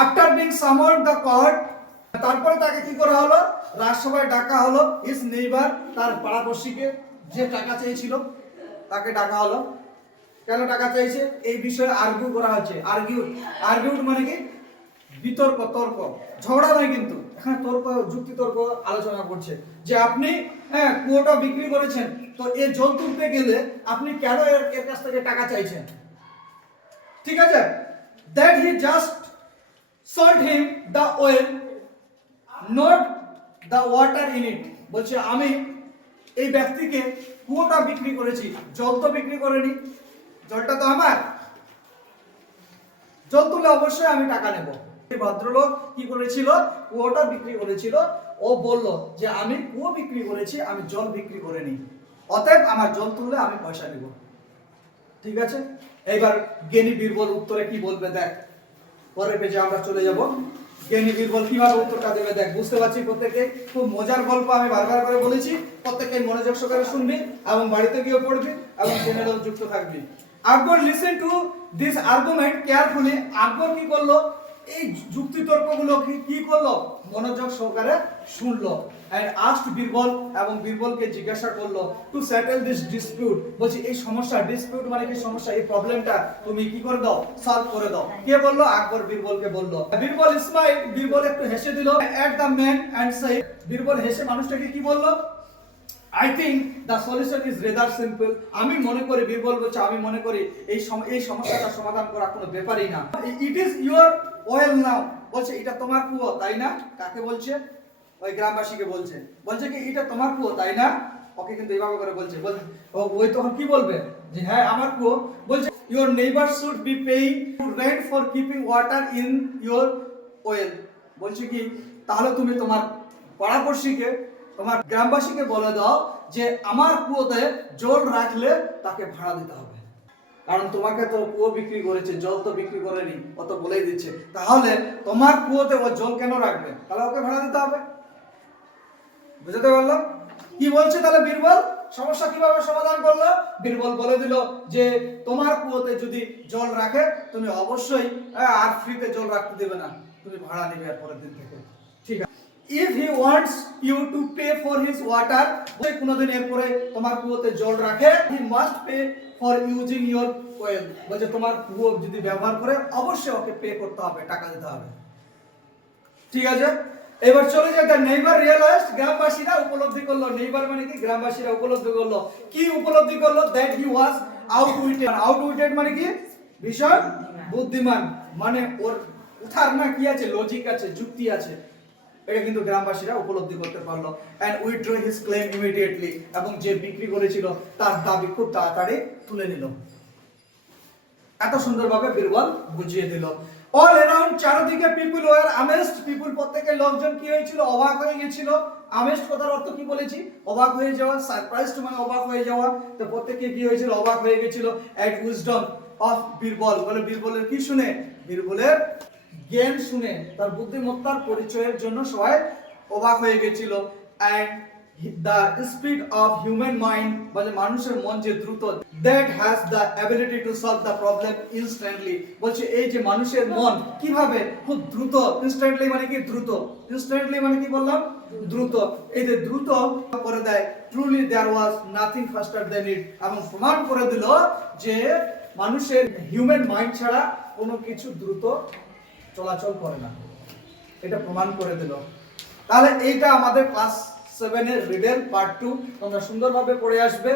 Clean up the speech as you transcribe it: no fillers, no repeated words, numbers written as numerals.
After being সামন্ড the court, তারপরে তাকে কি করা হলো, রাজসভায় ডাকা হলো। ইস নেইবার, তার পাড়াপড়শিকে, যে টাকা চেয়েছিল তাকে ডাকা হলো। কেন টাকা চাইছে এই বিষয়ে আর্গিউ করা হচ্ছে। আর্গিউড মানে কি বিতর্ক, তর্ক, ঝগড়া নয় কিন্তু এখানে তর্ক, যুক্তি তর্ক আলোচনা করছে যে আপনি কুয়োটা বিক্রি করেছেন, তো এই জল তুলতে গেলে আপনি কেন এর কাছ থেকে টাকা চাইছেন, ঠিক আছে। That he just sold him the oil, not the water in it। বলছে আমি এই ব্যক্তিকে কুয়োটা বিক্রি করেছি, জল তো বিক্রি করিনি, জলটা তো আমার, জল তুলে অবশ্যই আমি টাকা নেব। এই ভদ্রলোক কি করেছিল, কুয়োটা বিক্রি করেছিল। ও বলল যে আমি কুয়ো বিক্রি করেছি, আমি জল বিক্রি করিনি, অতএব আমার জল তুললে আমি পয়সা নেব, ঠিক আছে। এইবার জ্ঞানী বীরবল উত্তরে কি বলবে দেখ, পরের পেজে আমরা চলে যাব। জ্ঞানী বীরবল কিভাবে উত্তরটা দেবে দেখ। বুঝতে পারছি প্রত্যেকে খুব মজার গল্প, আমি বারবার করে বলেছি, প্রত্যেকে মনোযোগ সহকারে শুনবি এবং বাড়িতে গিয়ে পড়বি এবং চ্যানেলেও যুক্ত থাকবি। Akbar listen to this argument carefully. Akbar কি করলো, এই যুক্তি তর্কগুলো কি করলো, মনোযোগ সহকারে শুনলো। এন্ড আস্কড বীরবল, এবং বীরবলকে জিজ্ঞাসা করলো টু সেটেল দিস ডিসপিউট। বলছি এই সমস্যা, ডিসপিউট মানে কি সমস্যা, এই প্রবলেমটা তুমি কি করে দাও, সলভ করে দাও। কে বললো, আকবর বীরবলকে বললো। বীরবল স্মাইল, বীরবল একটু হেসে দিল। এট দ্য ম্যান এন্ড সে, বীরবল হেসে মানুষটাকে কি বললো, I think the solution is rather simple। আমি মনে করি, বীরবল বলছে আমি মনে করি এই সমস্যাটা সমাধান করা কোনো ব্যাপারই না। It is your well now। বলছে এটা তোমার কুয়ো তাই না, কাকে বলছে, ওই গ্রামবাসীকে বলছে। বলছে কি এটা তোমার কুয়ো তাই না, ওকে কিন্তু এইভাবে করে বলছে। ওই তখন কি বলবে যে হ্যাঁ আমার কুয়ো। বলছে your neighbor should be paying rent for keeping water in your well। বলছে কি তাহলে তুমি তোমার পাড়াপড়শিকে, তোমার গ্রামবাসীকে বলে দাও যে আমার কুয়োতে জল রাখলে তাকে ভাড়া দিতে হবে, কারণ তোমাকে তো কুয়ো বিক্রি করেছে, জল তো বিক্রি করেনি, ও তো বলেই দিচ্ছে। তাহলে তোমার কুয়োতে ও জল কেন রাখবে, তাহলে ওকে ভাড়া দিতে হবে। বুঝতে পারলাম কি বলছে তাহলে বীরবল, সমস্যা কিভাবে সমাধান করলো। বীরবল বলে দিল যে তোমার কুয়োতে যদি জল রাখে তুমি অবশ্যই আর ফ্রিতে জল রাখতে দেবে না, তুমি ভাড়া নেবে আর পরের দিন থেকে, ঠিক আছে। If he wants you to pay for his water, যদি কোনোদিন এরপরে তোমার কুয়োতে জল রাখে, he must pay for using your well। বলছে তোমার কুয়ো যদি ব্যবহার করে অবশ্যই ওকে পে করতে হবে, টাকা দিতে হবে, ঠিক আছে। এবার চলে যায় দ্য নেইবার রিয়ালাইজড, গ্রামবাসীরা উপলব্ধি করলো। নেইবার মানে কি, গ্রামবাসীরা উপলব্ধি করলো। কি উপলব্ধি করলো, দ্যাট হি ওয়াজ আউটউইটেড। আউটউইটেড মানে কি ভীষণ বুদ্ধিমান, মানে ওর উঠার না কি আছে, লজিক আছে, যুক্তি আছে, এটা কিন্তু গ্রামবাসীরা উপলব্ধি করতে পারলো। And withdraw his claim immediately, এবং যে বিক্রি করেছিল তার দাবি খুব তাড়াতাড়ি তুলে নিল। এত সুন্দরভাবে বীরবল বুঝিয়ে দিল। অল অ্যারাউন্ড, চারদিকে পিপল ওয়ার আমেজড। পিপল প্রত্যেকের লোকজন কি হয়েছিল, অবাক হয়ে গিয়েছিল। আমেজড কথার অর্থ কি বলেছি, অবাক হয়ে যাওয়া, সারপ্রাইজড মানে অবাক হয়ে যাওয়া। তো প্রত্যেকে কি হয়েছিল, অবাক হয়ে গিয়েছিল। এট উইজডম অফ বীরবল, বলে বীরবলের কি শুনে, বীরবলের জ্ঞান শুনে, তার বুদ্ধিমত্তার পরিচয়ের জন্য সবাই অবাক হয়ে গিয়েছিল। And the speed of human mind, বলে মানুষের মন যে দ্রুত, that has the ability to solve the problem instantly। বলছে এই যে মানুষের মন কিভাবে খুব দ্রুত, instantly মানে কি দ্রুত, instantly মানে কি বললাম দ্রুত, এই যে দ্রুত করে দেয়। truly there was nothing faster than it, এবং প্রমাণ করে দিল যে মানুষের হিউম্যান মাইন্ড ছাড়া কোনো কিছু দ্রুত চলাচল করে না, এটা প্রমাণ করে দিল। তাহলে এইটা আমাদের ক্লাস 7 এর রিডেল পার্ট 2, তোমরা সুন্দরভাবে পড়ে আসবে।